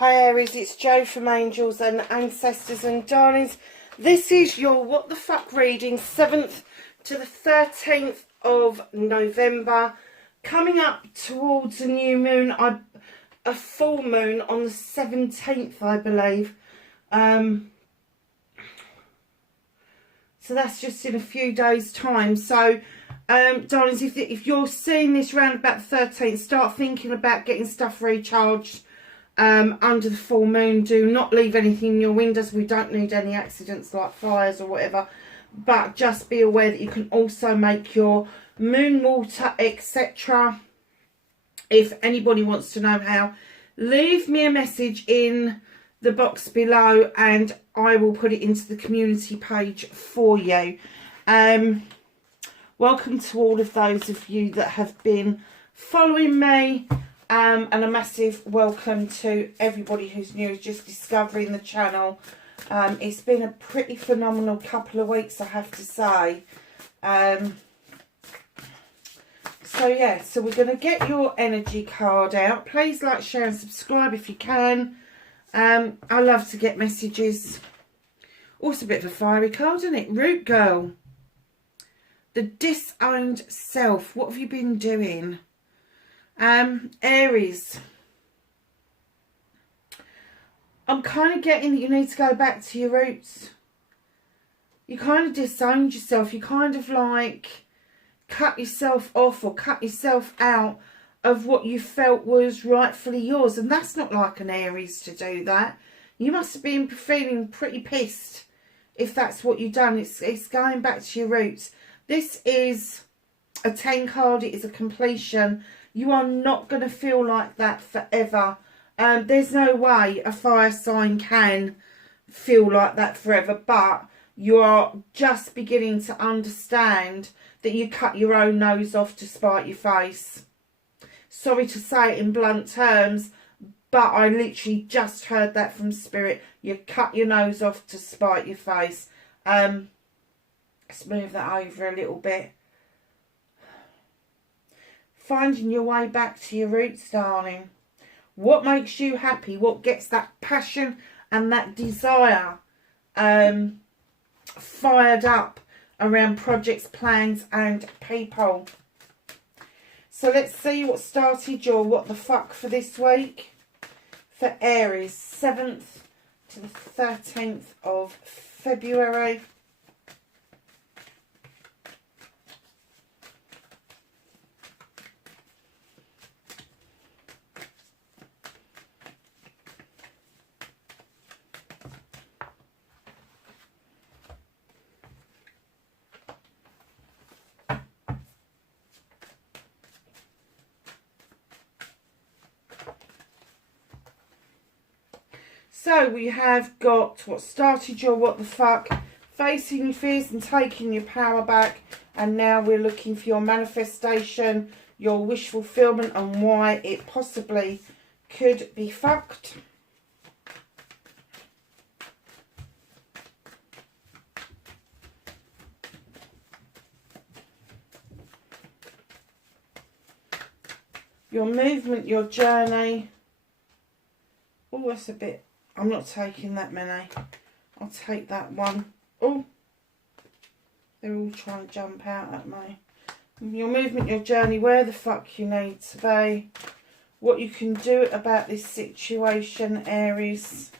Hi Aries, it's Jo from Angels and Ancestors and Darlings. This is your What the Fuck reading, 7th to the 13th of November. Coming up towards a new moon, a full moon on the 17th, I believe. So that's just in a few days' time. So, darlings, if you're seeing this round about the 13th, start thinking about getting stuff recharged. Under the full moon. Do not leave anything in your windows. We don't need any accidents like fires or whatever, but just be aware that you can also make your moon water, etc. If anybody wants to know how, leave me a message in the box below and I will put it into the community page for you. Welcome to all of those of you that have been following me. And a massive welcome to everybody who's new, just discovering the channel. It's been a pretty phenomenal couple of weeks, I have to say. So yeah, so we're going to get your energy card out. Please like, share and subscribe if you can. I love to get messages. Also a bit of a fiery card, isn't it? Root Girl. The disowned self. What have you been doing? Aries, I'm kind of getting that you need to go back to your roots. You kind of disowned yourself. You kind of like cut yourself off or cut yourself out of what you felt was rightfully yours. And that's not like an Aries to do that. You must have been feeling pretty pissed if that's what you've done. It's going back to your roots. This is a 10 card. It is a completion. You are not going to feel like that forever. There's no way a fire sign can feel like that forever. But you are just beginning to understand that you cut your own nose off to spite your face. Sorry to say it in blunt terms, but I literally just heard that from Spirit. You cut your nose off to spite your face. Let's move that over a little bit. Finding your way back to your roots, darling. What makes you happy? What gets that passion and that desire fired up around projects, plans and people? So let's see what started your what the fuck for this week. For Aries, 7th to the 13th of February. So we have got what started your what the fuck, facing your fears and taking your power back. And now we're looking for your manifestation, your wish fulfillment and why it possibly could be fucked. Your movement, your journey. Oh, that's a bit... I'm not taking that many. I'll take that one. Oh, they're all trying to jump out at me. Your movement, your journey, where the fuck you need to be. What you can do about this situation, Aries.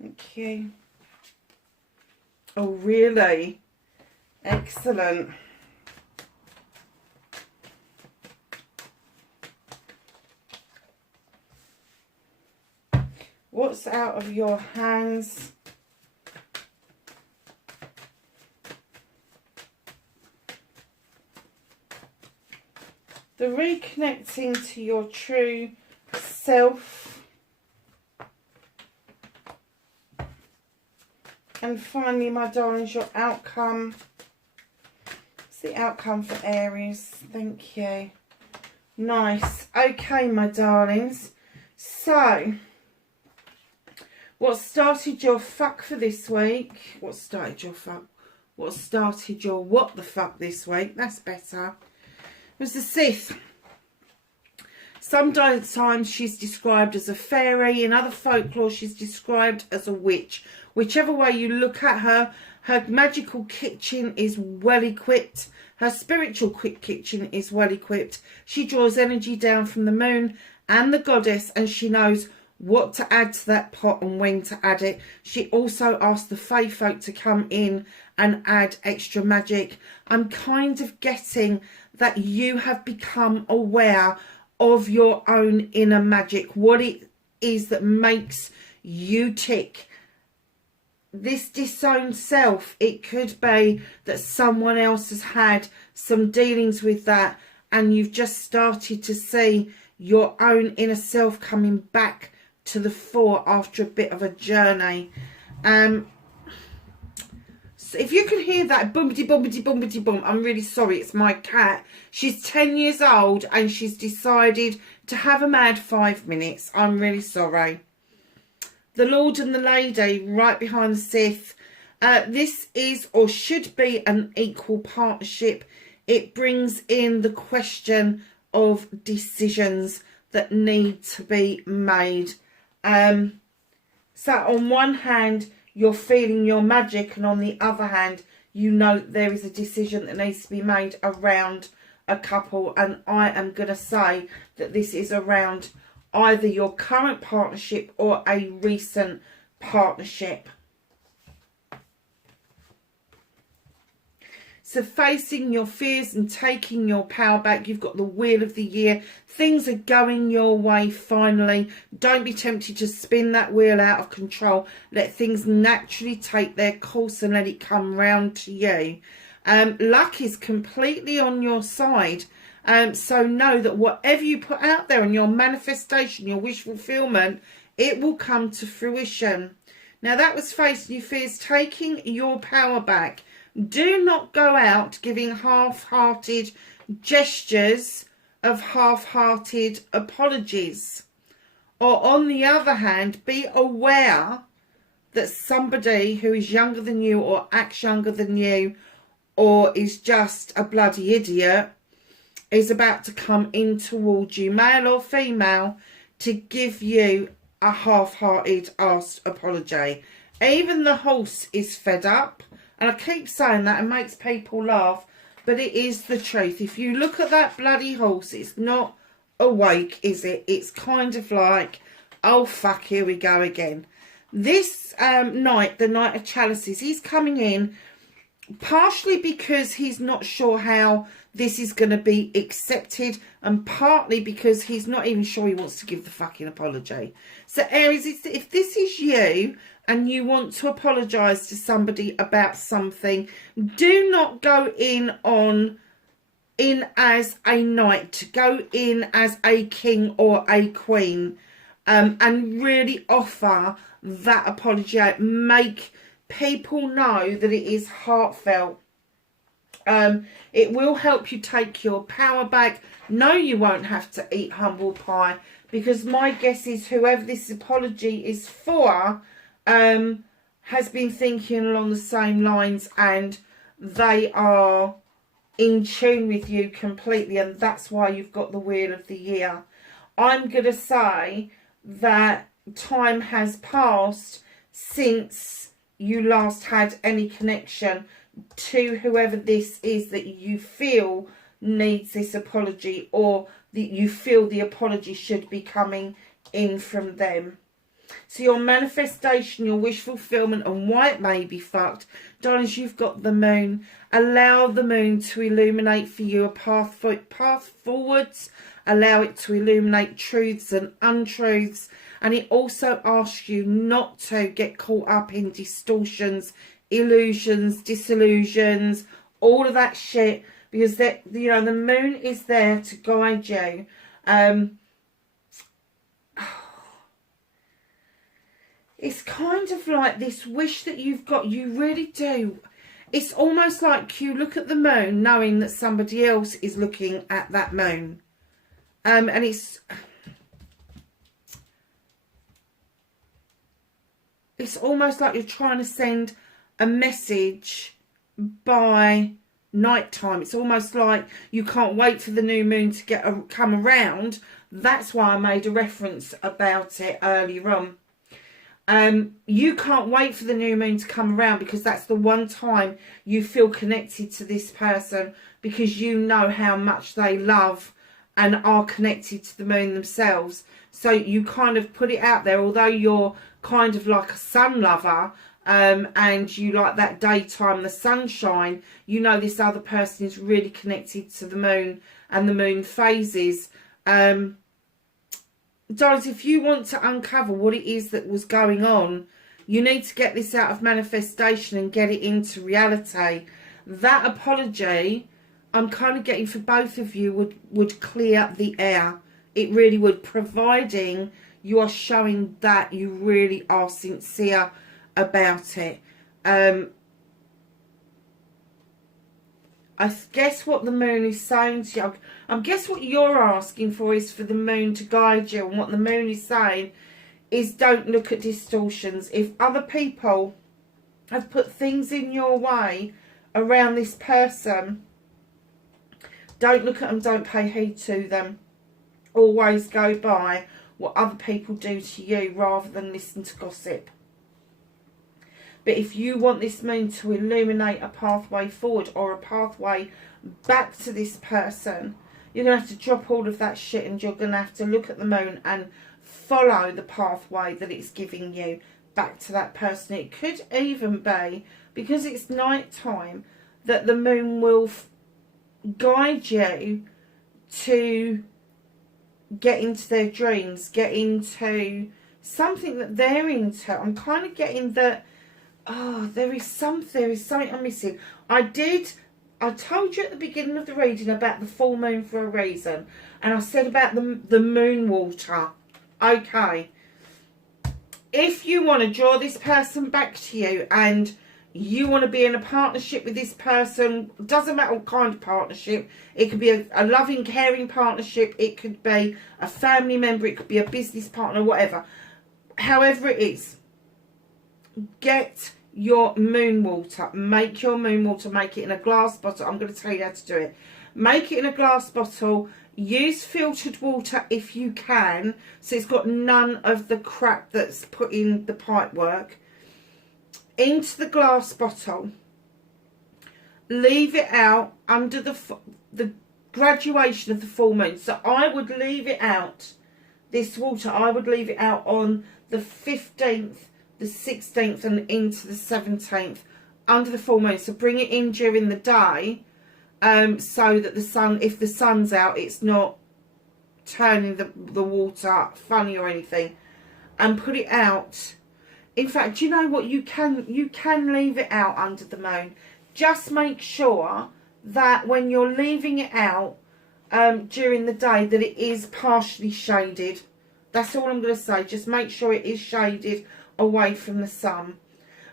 Thank you. Oh, really? Excellent. What's out of your hands? The reconnecting to your true self. And finally, my darlings, your outcome. What's the outcome for Aries? Thank you. Nice. Okay, my darlings. So... what started your fuck for this week? What started your fuck? What started your what the fuck this week? That's better. was the Sith. Sometimes she's described as a fairy. In other folklore, she's described as a witch. Whichever way you look at her, her magical kitchen is well equipped. Her spiritual kitchen is well equipped. She draws energy down from the moon and the goddess, and she knows what to add to that pot and when to add it. She also asks the fae folk to come in and add extra magic. I'm kind of getting that you have become aware of your own inner magic, what it is that makes you tick. This disowned self, it could be that someone else has had some dealings with that, and you've just started to see your own inner self coming back to the fore after a bit of a journey. So if you can hear that boomity boomity boomity boom, I'm really sorry, it's my cat. She's 10 years old and she's decided to have a mad 5 minutes. I'm really sorry. The Lord and the Lady right behind the Sith. This is or should be an equal partnership. It brings in the question of decisions that need to be made. So on one hand, you're feeling your magic, and on the other hand, you know there is a decision that needs to be made around a couple, and I am going to say that this is around either your current partnership or a recent partnership. So facing your fears and taking your power back, you've got the Wheel of the Year. Things are going your way finally. Don't be tempted to spin that wheel out of control. Let things naturally take their course and let it come round to you. Luck is completely on your side. So know that whatever you put out there in your manifestation, your wish fulfillment, it will come to fruition. Now that was facing your fears, taking your power back. Do not go out giving half-hearted gestures of half-hearted apologies. Or on the other hand, be aware that somebody who is younger than you or acts younger than you or is just a bloody idiot is about to come in towards you, male or female, to give you a half-hearted asked apology. Even the horse is fed up. And I keep saying that, it makes people laugh, but it is the truth. If you look at that bloody horse, it's not awake, is it? It's kind of like, oh fuck, here we go again. This night, the Knight of Chalices, he's coming in partially because he's not sure how this is going to be accepted, and partly because he's not even sure he wants to give the fucking apology. So Aries, if this is you and you want to apologise to somebody about something, do not go in as a knight. Go in as a king or a queen, and really offer that apology out. Make people know that it is heartfelt. It will help you take your power back. No, you won't have to eat humble pie, because my guess is whoever this apology is for has been thinking along the same lines, and they are in tune with you completely, and that's why you've got the Wheel of the Year. I'm going to say that time has passed since you last had any connection to whoever this is that you feel needs this apology, or that you feel the apology should be coming in from them. So your manifestation, your wish fulfillment, and why it may be fucked, darlings, you've got the moon. Allow the moon to illuminate for you a path forwards. Allow it to illuminate truths and untruths. And it also asks you not to get caught up in distortions, illusions, disillusions, all of that shit, because that, you know, the moon is there to guide you. It's kind of like this wish that you've got, you really do. It's almost like you look at the moon knowing that somebody else is looking at that moon. And it's almost like you're trying to send a message by nighttime. It's almost like you can't wait for the new moon to come around. That's why I made a reference about it earlier on. You can't wait for the new moon to come around, because that's the one time you feel connected to this person, because you know how much they love and are connected to the moon themselves. So you kind of put it out there, although you're kind of like a sun lover, and you like that daytime, the sunshine, you know this other person is really connected to the moon and the moon phases. Guys, if you want to uncover what it is that was going on, you need to get this out of manifestation and get it into reality. That apology, I'm kind of getting for both of you, would clear the air. It really would, providing you are showing that you really are sincere about it. I guess what the moon is saying to you, I guess what you're asking for is for the moon to guide you. And what the moon is saying is, don't look at distortions. If other people have put things in your way around this person, don't look at them, don't pay heed to them. Always go by what other people do to you rather than listen to gossip. But if you want this moon to illuminate a pathway forward or a pathway back to this person, you're going to have to drop all of that shit, and you're going to have to look at the moon and follow the pathway that it's giving you back to that person. It could even be, because it's night time, that the moon will guide you to get into their dreams, get into something that they're into. I'm kind of getting that, there is something I'm missing. I told you at the beginning of the reading about the full moon for a reason, and I said about the moon water. Okay, if you want to draw this person back to you and you want to be in a partnership with this person, doesn't matter what kind of partnership, it could be a loving, caring partnership, it could be a family member, it could be a business partner, whatever. However it is, get your moon water. Make your moon water, make it in a glass bottle. I'm going to tell you how to do it. Make it in a glass bottle. Use filtered water if you can, so it's got none of the crap that's put in the pipe work. Into the glass bottle. Leave it out under the graduation of the full moon. So I would leave it out, this water, I would leave it out on the 15th, the 16th and into the 17th under the full moon. So bring it in during the day, so that the sun, if the sun's out, it's not turning the water funny or anything. And put it out. In fact, do you know what, you can leave it out under the moon. Just make sure that when you're leaving it out during the day, that it is partially shaded. That's all I'm going to say. Just make sure it is shaded away from the sun.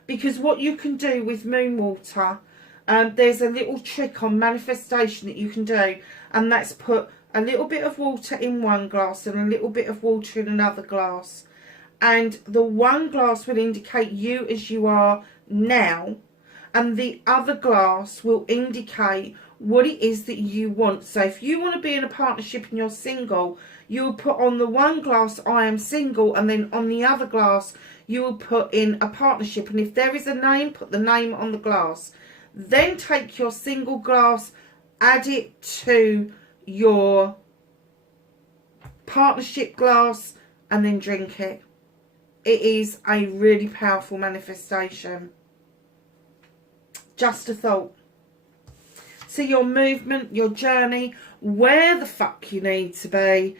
Because what you can do with moon water, there's a little trick on manifestation that you can do, and that's put a little bit of water in one glass and a little bit of water in another glass. And the one glass will indicate you as you are now, and the other glass will indicate what it is that you want. So if you want to be in a partnership and you're single, you will put on the one glass, I am single, and then on the other glass you will put in a partnership. And if there is a name, put the name on the glass. Then take your single glass, add it to your partnership glass, and then drink it. It is a really powerful manifestation. Just a thought. So your movement, your journey, where the fuck you need to be.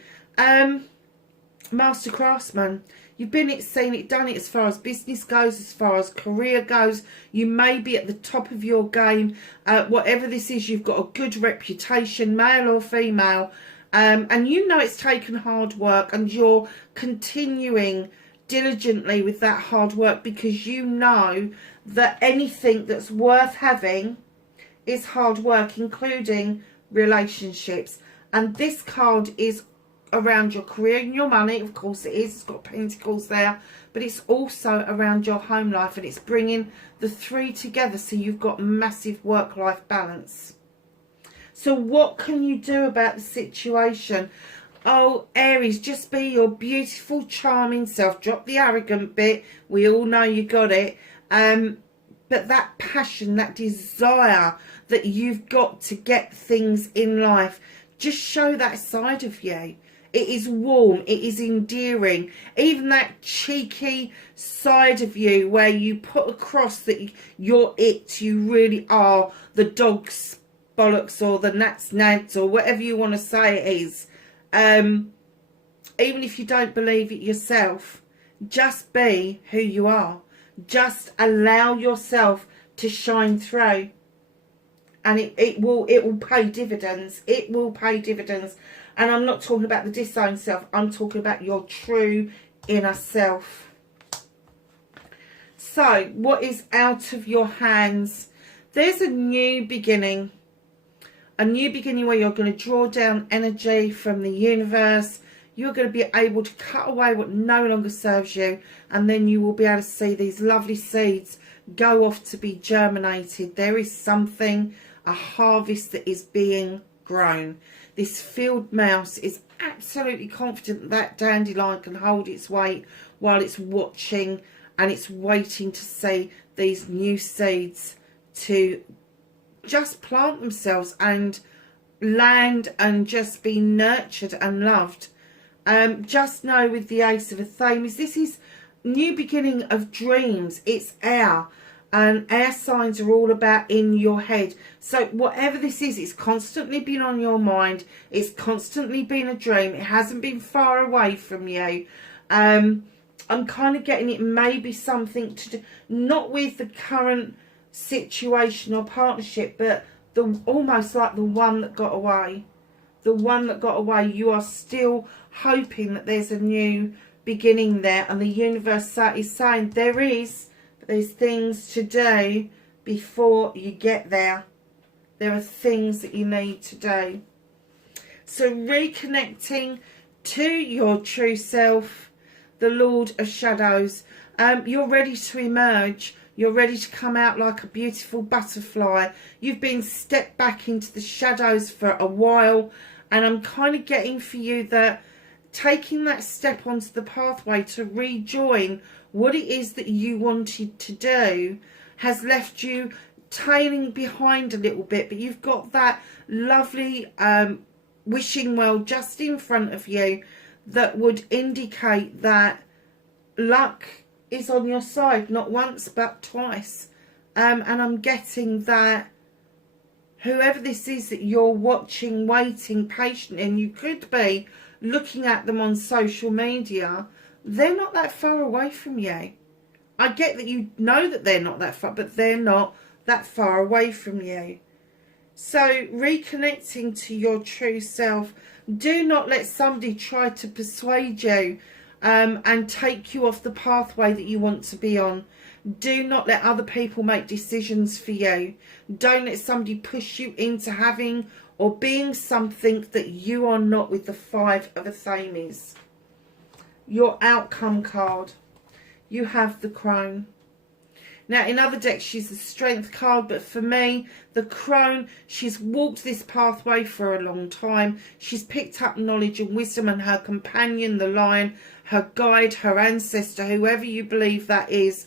Master Craftsman. You've been it, seen it, done it as far as business goes, as far as career goes. You may be at the top of your game. Whatever this is, you've got a good reputation, male or female. And you know it's taken hard work, and you're continuing diligently with that hard work, because you know that anything that's worth having is hard work, including relationships. And this card is around your career and your money. Of course it is. It's got pentacles there. But it's also around your home life. And it's bringing the three together. So you've got massive work-life balance. So what can you do about the situation? Oh, Aries, just be your beautiful, charming self. Drop the arrogant bit. We all know you got it. But that passion, that desire that you've got to get things in life, just show that side of you. It is warm. It is endearing. Even that cheeky side of you where you put across that you're it. You really are the dog's bollocks or the gnat's nads or whatever you want to say it is. Even if you don't believe it yourself, just be who you are. Just allow yourself to shine through, and it will pay dividends. It will pay dividends. And I'm not talking about the disowned self. I'm talking about your true inner self. So what is out of your hands? There's a new beginning. A new beginning where you're going to draw down energy from the universe. You're going to be able to cut away what no longer serves you. And then you will be able to see these lovely seeds go off to be germinated. There is something, a harvest that is being grown. This field mouse is absolutely confident that dandelion can hold its weight while it's watching and it's waiting to see these new seeds to just plant themselves and land and just be nurtured and loved. Just know with the Ace of Thames, this is new beginning of dreams. It's air, and air signs are all about in your head. So whatever this is, it's constantly been on your mind. It's constantly been a dream. It hasn't been far away from you. I'm kind of getting it may be something to do, not with the current situation or partnership, but almost like the one that got away. The one that got away, you are still hoping that there's a new beginning there, and the universe is saying there's things to do before you get there. There are things that you need to do. So reconnecting to your true self, the Lord of Shadows, you're ready to emerge. You're ready to come out like a beautiful butterfly. You've been stepped back into the shadows for a while. And I'm kind of getting for you that taking that step onto the pathway to rejoin what it is that you wanted to do has left you tailing behind a little bit. But you've got that lovely wishing well just in front of you that would indicate that luck is on your side, not once but twice. And I'm getting that whoever this is that you're watching, waiting, patient, and you could be looking at them on social media, they're not that far away from you. I get that you know that they're not that far, but they're not that far away from you. So reconnecting to your true self, do not let somebody try to persuade you and take you off the pathway that you want to be on. Do not let other people make decisions for you. Don't let somebody push you into having or being something that you are not with the Five of Thames. Your outcome card. You have the Crone. Now, in other decks, she's the Strength card, but for me, the Crone, she's walked this pathway for a long time. She's picked up knowledge and wisdom, and her companion, the Lion, her guide, her ancestor, whoever you believe that is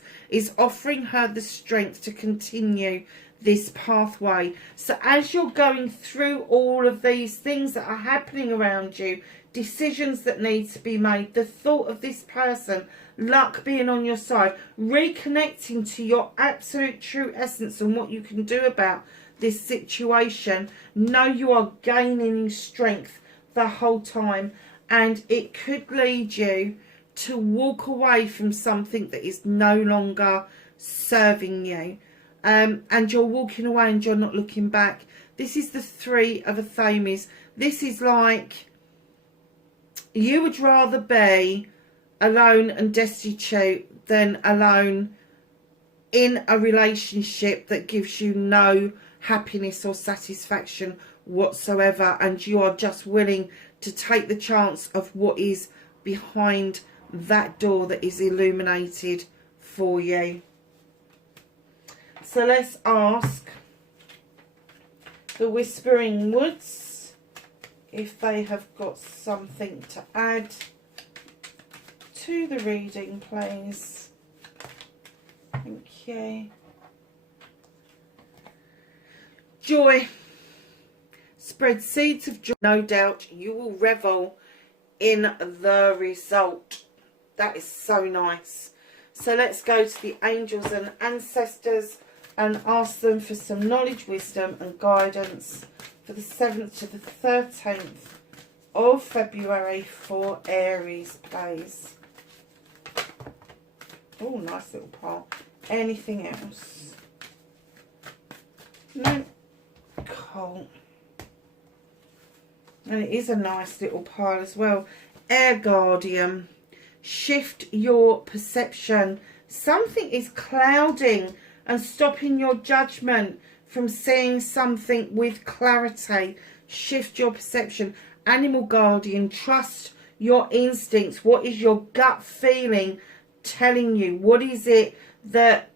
offering her the strength to continue this pathway. So as you're going through all of these things that are happening around you, decisions that need to be made, the thought of this person, luck being on your side, reconnecting to your absolute true essence and what you can do about this situation, know you are gaining strength the whole time, and it could lead you to walk away from something that is no longer serving you. And you're walking away and you're not looking back. This is the Three of Thames. This is like you would rather be alone and destitute than alone in a relationship that gives you no happiness or satisfaction whatsoever, and you are just willing to take the chance of what is behind that door that is illuminated for you. So let's ask the Whispering Woods if they have got something to add to the reading, please. Thank you. Joy. Spread seeds of joy. No doubt you will revel in the result. That is so nice. So let's go to the angels and ancestors and ask them for some knowledge, wisdom and guidance for the 7th to the 13th of February for Aries, please. Oh, nice little pile. Anything else? No. Cool. And it is a nice little pile as well. Air Guardian. Shift your perception. Something is clouding and stopping your judgment from seeing something with clarity. Shift your perception. Animal Guardian. Trust your instincts. What is your gut feeling telling you? What is it that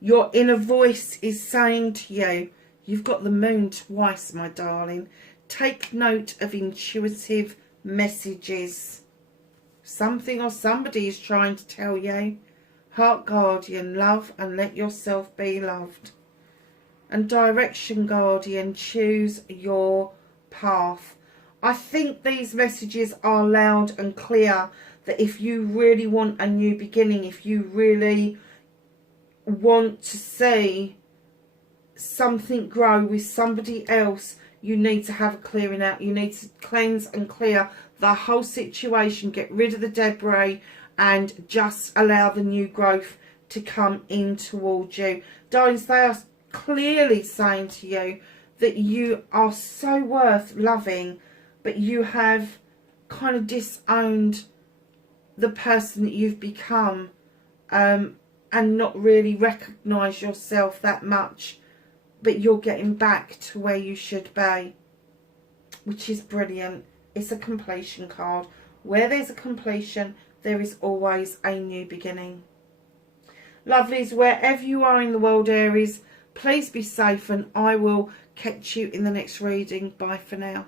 your inner voice is saying to you? You've got the moon twice, my darling. Take note of intuitive messages. Something or somebody is trying to tell you. Heart Guardian, love and let yourself be loved. And Direction Guardian, choose your path. I think these messages are loud and clear, that if you really want a new beginning, if you really want to see something grow with somebody else, you need to have a clearing out. You need to cleanse and clear the whole situation, get rid of the debris and just allow the new growth to come in towards you. Darlings, they are clearly saying to you that you are so worth loving, but you have kind of disowned the person that you've become, and not really recognise yourself that much, but you're getting back to where you should be, which is brilliant. It's a completion card. Where there's a completion, there is always a new beginning. Lovelies, wherever you are in the world, Aries, please be safe, and I will catch you in the next reading. Bye for now.